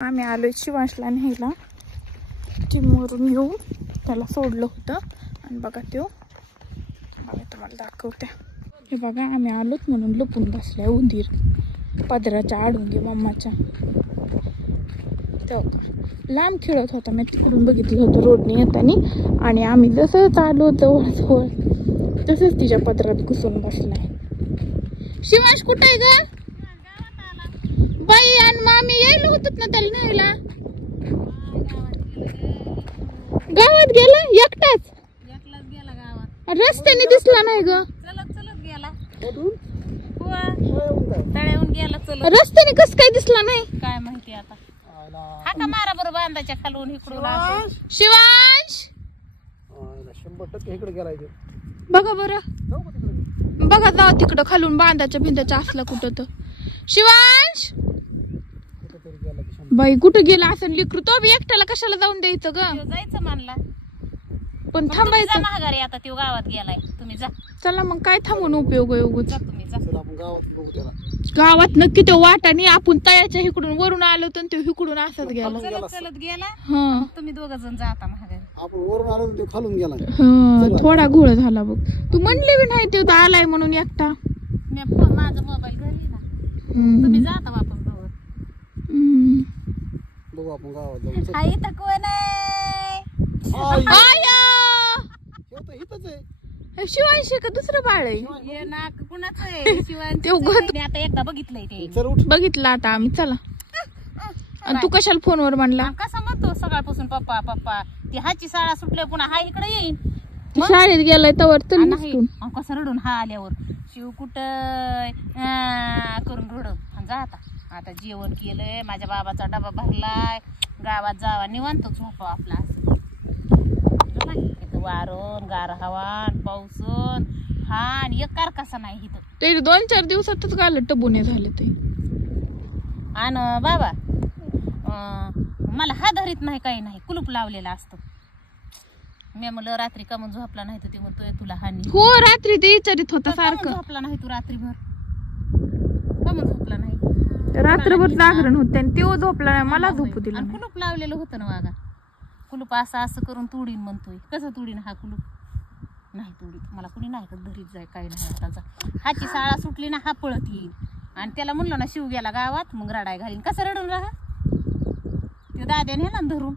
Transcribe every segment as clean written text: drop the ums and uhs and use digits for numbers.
आम्ही आलोय शिवांशला न्यायला जिमवरून येऊन त्याला सोडलं होतं आणि बघा तो आम्ही तुम्हाला दाखवते। हे बघा आम्ही आलोच म्हणून लपून बसलाय उंदीर पदराच्या आडून मम्माच्या। तेव्हा लांब खेळत होता, मी तिकडून बघितलं होतं रोडने येताना आणि आम्ही जसं चालू होतो तसंच तिच्या पदरात घुसून बसलाय। शिवांश कुठे आहे ग? बाई आणि मामी यायला होतात ना त्याला न्यायला। गावात गेला एकटाच गेला गावात, रस्त्याने दिसला नाही ग। चलत चलत गेला तळ्याहून गेला चलत। रस्त्याने कस काय दिसला नाही काय माहिती आता। हा का मारा बरं बांधाच्या खालून इकडून शिवांश 100% इकडे गेलाय तो। बघा बरं, बघा जाऊ तिकडं खालून बांधाच्या भिंताच्या असला कुठं तर। शिवांश बाई कुठं गेला असं लिकरू, तो बी एकट्याला कशाला जाऊन द्यायचं ग? जायचं मानला पण थांबायचं महागारी। आता तो गावात गेलाय, तुम्ही जा। चला मग काय थांबून उपयोग आहे उगाच। जा तुम्ही जा। चला आपण गावात बघू त्याला। गावात नक्की तो वाटाने आपण तळ्याच्या इकडून वरून आलो तर तो इकडून असत गेला। चलत चलत गेला, हा तुम्ही दोघ जण जा आता महागारी। आपण वरून आलो तो खालून गेला। हा थोडा घोळ झाला बघ। तू म्हणली बी नाही तो आलाय म्हणून एकटा। मी माझा मोबाईल घरी ना, तुम्ही जा आता वापस दोघं। बघू आपण गावात जाऊ। आई तर कोण आहे? आया तो इथंच आहे। शिवांश का दुसरं बाळ आहे? हे नाक कुणाचं आहे? शिवांचं ते उगाच- मी आता एकदा बघितलंय ते। चल उठ। बघितलं आता आम्ही। चला आणि तू कशाला फोनवर म्हणला? कसं म्हणतो सकाळपासून पप्पा पप्पा? ती हाची शाळा सुटल्या पुन्हा हा इकडे येईन शाळेत गेलाय तवर तर नाही। कसं रडून हा आल्यावर शिव कुठं करून रडत जा आता। आता जेवण केलंय, माझ्या बाबाचा डबा भरलाय, गावात जावा निवांत झोपा आपला। इथं वारण गार हवान पाऊसन हा आणि एक कारकासा नाही इथं। ते 2-4 दिवसातच गाल टबुने झाले ते। आणि बाबा मला हा धरीत नाही, काही नाही, कुलूप लावलेलं असतं। मी म्हणलं रात्री का म्हणून झोपला नाही तर ते म्हणतोय तुला हानी। हो रात्री ते विचारित होता सारखं। झोपला नाही तू रात्रीभर? का म्हणून झोपला नाही? रात्रभर जागरण होते आणि तो झोपला नाही, मला झोपू दिला नाही। कुलूप लावलेलं होतं ना वागा। कुलूप असं असं करून तुडीन म्हणतोय, कसं तुडीन हा कुलूप? नाही तुडी मला कुणी नाही का धरीत जाय, काही नाही त्याचा। हाची शाळा सुटली ना हा पळत येईल आणि त्याला म्हणलं ना शिव गेला गावात मग रडाय घालीन। कसं रडून राहा? ते दाद्या नेला ना धरून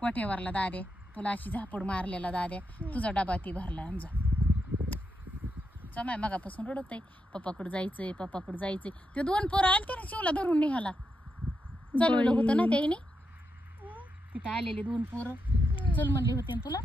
कोठेवरला दाद्या, तुला अशी झापड मारलेला दाद्या, तुझा डबा ती भरला आणि जा जमाय मगापासून रडत आहे पप्पाकडे जायचंय पप्पाकडे जायचंय। ते 2 पोरं आले त्याने शिवला धरून निघाला, चालवलं होतं ना त्याने। तिथं आलेली 2 पोरं चल म्हणले होते तुला।